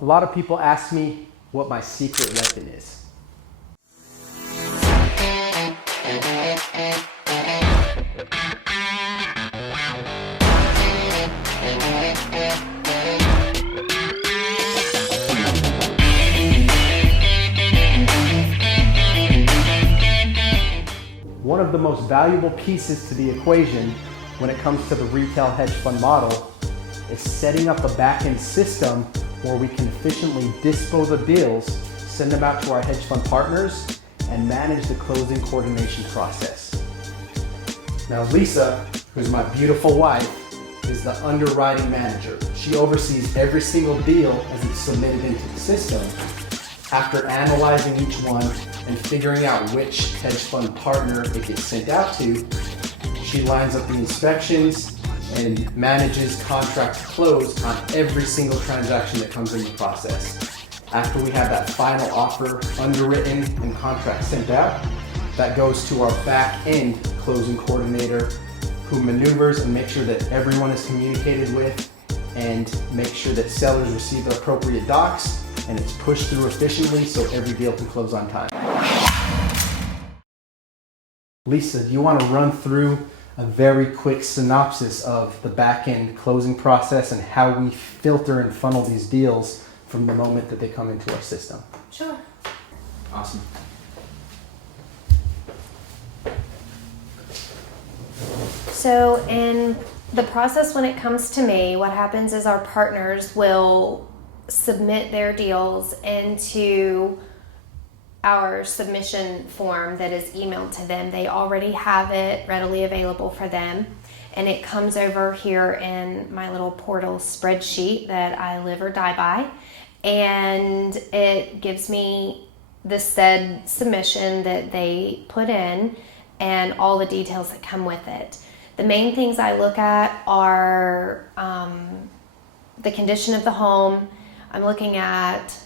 A lot of people ask me what my secret weapon is. One of the most valuable pieces to the equation when it comes to the retail hedge fund model is setting up a back-end system where we can efficiently dispo the deals, send them out to our hedge fund partners, and manage the closing coordination process. Now Lisa, who's my beautiful wife, is the underwriting manager. She oversees every single deal as it's submitted into the system. After analyzing each one and figuring out which hedge fund partner it gets sent out to, she lines up the inspections and manages contract close on every single transaction that comes in the process. After we have that final offer underwritten and contract sent out, that goes to our back-end closing coordinator, who maneuvers and makes sure that everyone is communicated with and make sure that sellers receive the appropriate docs and it's pushed through efficiently so every deal can close on time. Lisa, do you want to run through a very quick synopsis of the back-end closing process and how we filter and funnel these deals from the moment that they come into our system? Sure. Awesome. So in the process when it comes to me, what happens is our partners will submit their deals into our submission form that is emailed to them. They already have it readily available for them, and it comes over here in my little portal spreadsheet that I live or die by, and it gives me the said submission that they put in and all the details that come with it. The main things I look at are the condition of the home. I'm looking at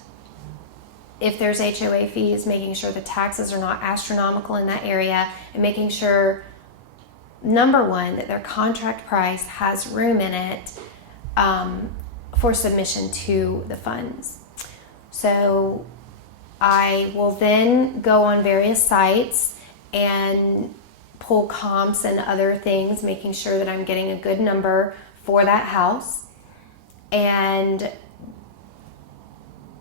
if there's HOA fees, making sure the taxes are not astronomical in that area, and making sure, number one, that their contract price has room in it for submission to the funds. So I will then go on various sites and pull comps and other things, making sure that I'm getting a good number for that house. And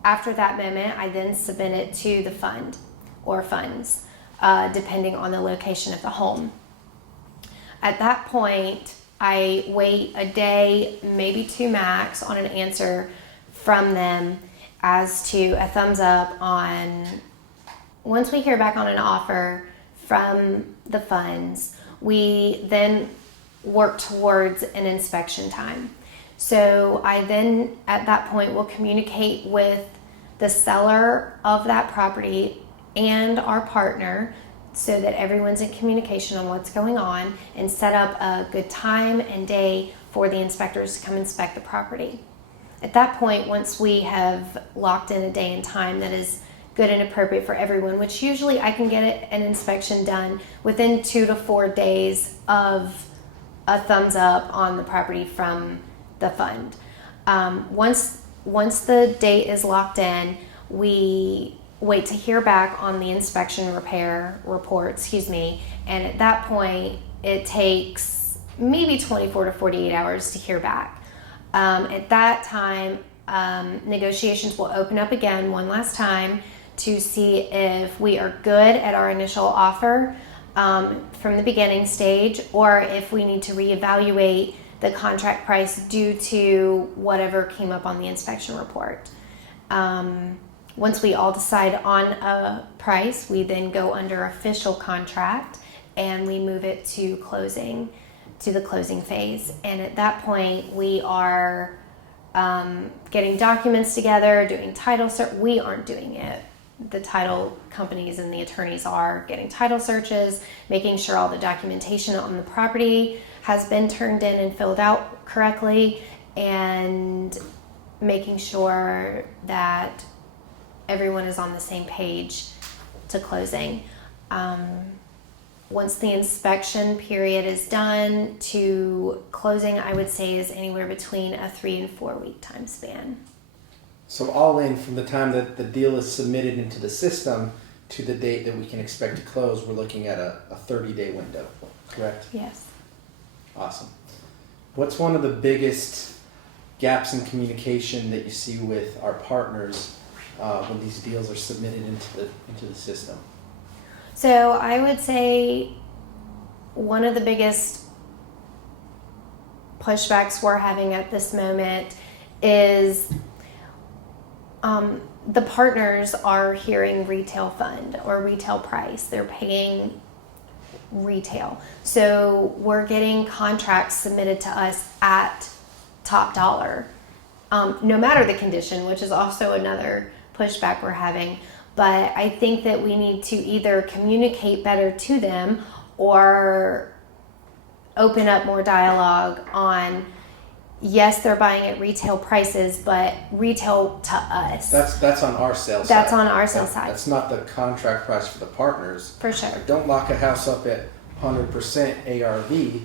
after that moment, I then submit it to the fund or funds, depending on the location of the home. At that point, I wait a day, maybe two max, on an answer from them as to a thumbs up on, once we hear back on an offer from the funds, we then work towards an inspection time. So I then, at that point, will communicate with the seller of that property and our partner so that everyone's in communication on what's going on, and set up a good time and day for the inspectors to come inspect the property. At that point, once we have locked in a day and time that is good and appropriate for everyone, which usually I can get an inspection done within 2 to 4 days of a thumbs up on the property from the fund. Once the date is locked in, we wait to hear back on the inspection repair report, and at that point, it takes maybe 24 to 48 hours to hear back. At that time, negotiations will open up again one last time to see if we are good at our initial offer from the beginning stage, or if we need to reevaluate the contract price due to whatever came up on the inspection report. Once we all decide on a price, we then go under official contract and we move it to closing, to the closing phase. And at that point, we are getting documents together, doing title search. We aren't doing it. The title companies and the attorneys are getting title searches, making sure all the documentation on the property has been turned in and filled out correctly, and making sure that everyone is on the same page to closing. Once the inspection period is done to closing, I would say is anywhere between a 3 and 4 week time span. So all in, from the time that the deal is submitted into the system to the date that we can expect to close, we're looking at a 30-day window, correct? Yes. Awesome. What's one of the biggest gaps in communication that you see with our partners when these deals are submitted into the system? So I would say one of the biggest pushbacks we're having at this moment is the partners are hearing retail fund or retail price. They're paying retail. So we're getting contracts submitted to us at top dollar, no matter the condition, which is also another pushback we're having. But I think that we need to either communicate better to them or open up more dialogue on, yes, they're buying at retail prices, but retail to us. That's on our sales side. That's on our sales side. That's not the contract price for the partners. For sure. Like, don't lock a house up at 100% ARV.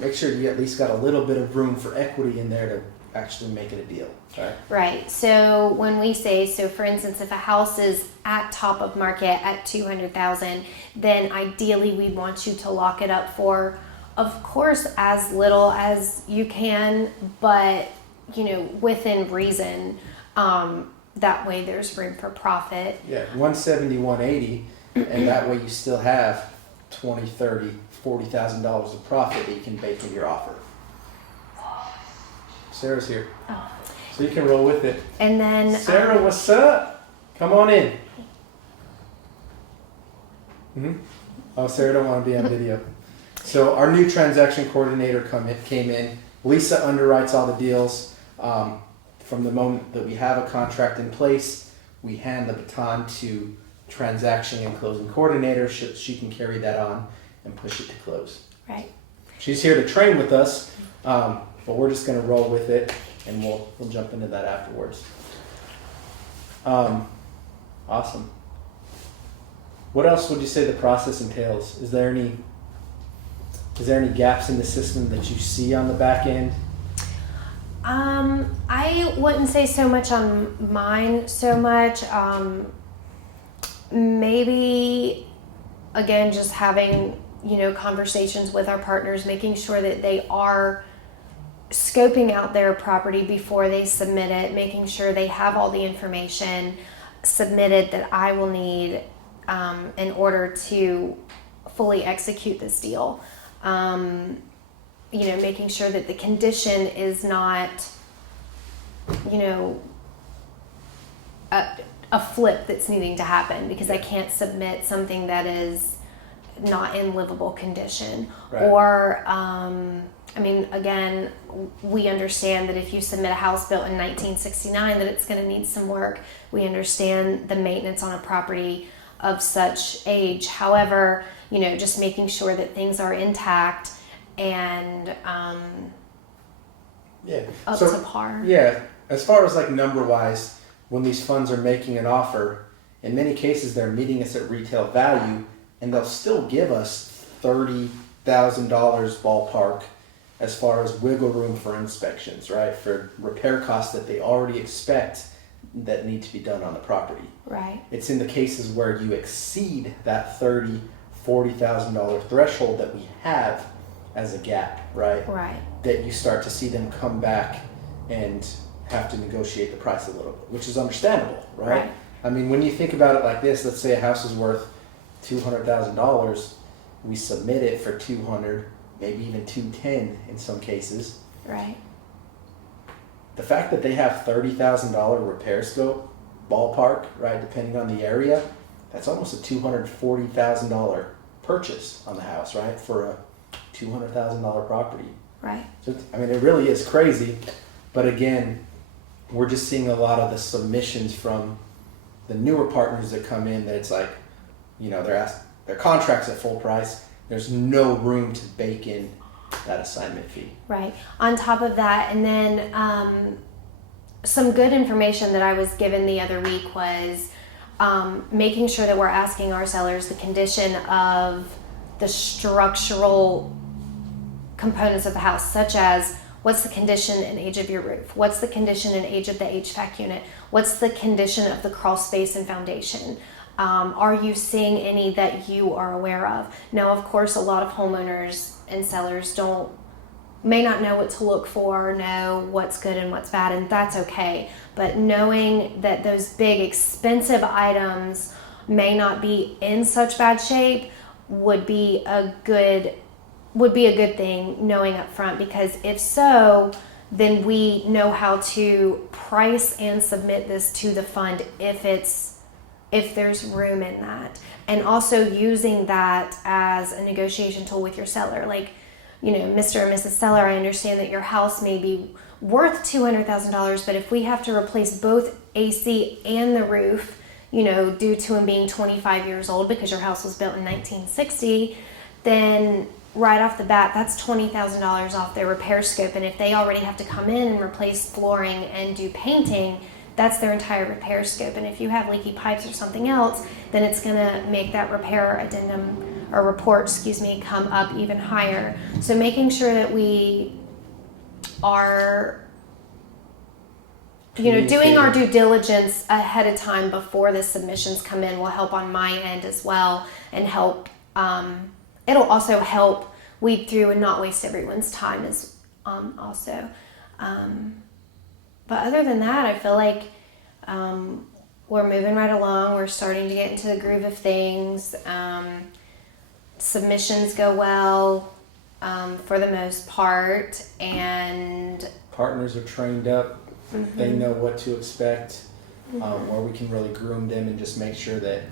Make sure you at least got a little bit of room for equity in there to actually make it a deal. Right? Right. So when we say, so for instance, if a house is at top of market at $200,000, then ideally we want you to lock it up for, of course, as little as you can, but within reason. That way there's room for profit. Yeah, 170, 180, and that way you still have $20,000, $30,000, $40,000 of profit that you can bake in your offer. Sarah's here. Oh. So you can roll with it. And then Sarah, what's up? Come on in. Oh, Sarah don't want to be on video. So our new transaction coordinator came in. Lisa underwrites all the deals. From the moment that we have a contract in place, we hand the baton to transaction and closing coordinator. She can carry that on and push it to close. Right. She's here to train with us, but we're just going to roll with it, and we'll jump into that afterwards. Awesome. What else would you say the process entails? Is there any gaps in the system that you see on the back end? I wouldn't say so much on mine so much. Maybe again, just having, conversations with our partners, making sure that they are scoping out their property before they submit it, making sure they have all the information submitted that I will need in order to fully execute this deal. Making sure that the condition is not, a flip that's needing to happen, because I can't submit something that is not in livable condition. Right. Or, again, we understand that if you submit a house built in 1969, that it's going to need some work. We understand the maintenance on a property of such age. However, just making sure that things are intact and up to par. Yeah, as far as like number wise, when these funds are making an offer, in many cases they're meeting us at retail value, and they'll still give us $30,000 ballpark as far as wiggle room for inspections, right? For repair costs that they already expect that need to be done on the property. Right. It's in the cases where you exceed that $30,000, $40,000 threshold that we have as a gap, right? Right. That you start to see them come back and have to negotiate the price a little bit, which is understandable, right? I mean, when you think about it like this, let's say a house is worth $200,000, we submit it for $200,000, maybe even $210,000 in some cases. Right. The fact that they have $30,000 repair scope, ballpark, right, depending on the area, that's almost a $240,000 purchase on the house, right, for a $200,000 property. Right. So, it really is crazy. But again, we're just seeing a lot of the submissions from the newer partners that come in that it's like, their contract's at full price. There's no room to bake in that assignment fee. Right. On top of that, and then some good information that I was given the other week was making sure that we're asking our sellers the condition of the structural components of the house, such as What's the condition and age of your roof? What's the condition and age of the HVAC unit? What's the condition of the crawl space and foundation? Are you seeing any that you are aware of? Now, of course, a lot of homeowners and sellers may not know what to look for, know what's good and what's bad, and that's okay. But knowing that those big expensive items may not be in such bad shape would be a good thing knowing up front, because if so, then we know how to price and submit this to the fund if there's room in that. And also using that as a negotiation tool with your seller. Like, Mr. and Mrs. Seller, I understand that your house may be worth $200,000, but if we have to replace both AC and the roof, due to them being 25 years old because your house was built in 1960, then right off the bat, that's $20,000 off their repair scope. And if they already have to come in and replace flooring and do painting, that's their entire repair scope. And if you have leaky pipes or something else, then it's going to make that repair addendum or report, come up even higher. So making sure that we are, doing our due diligence ahead of time before the submissions come in will help on my end as well, and help. It'll also help weed through and not waste everyone's time as also. But other than that, I feel like we're moving right along. We're starting to get into the groove of things. Submissions go well for the most part, and partners are trained up. Mm-hmm. They know what to expect, where we can really groom them and just make sure that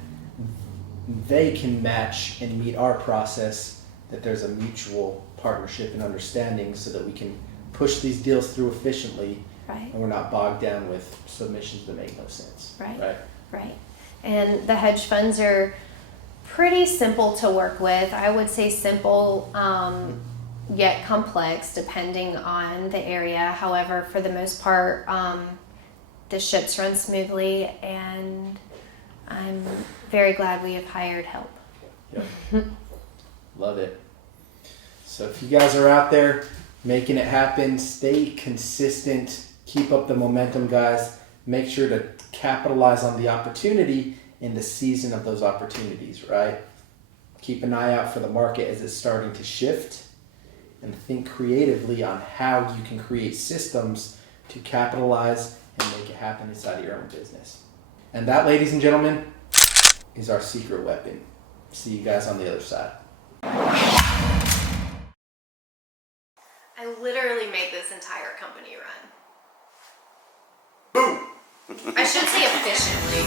they can match and meet our process, that there's a mutual partnership and understanding so that we can push these deals through efficiently. Right. And we're not bogged down with submissions that make no sense. Right. And the hedge funds are pretty simple to work with. I would say simple, yet complex depending on the area. However, for the most part, the ships run smoothly, and I'm very glad we have hired help. Yep. Love it. So if you guys are out there making it happen, stay consistent, keep up the momentum, guys. Make sure to capitalize on the opportunity in the season of those opportunities, right? Keep an eye out for the market as it's starting to shift, and think creatively on how you can create systems to capitalize and make it happen inside of your own business. And that, ladies and gentlemen, is our secret weapon. See you guys on the other side. I literally made this entire company run. Boom! I should say efficiently.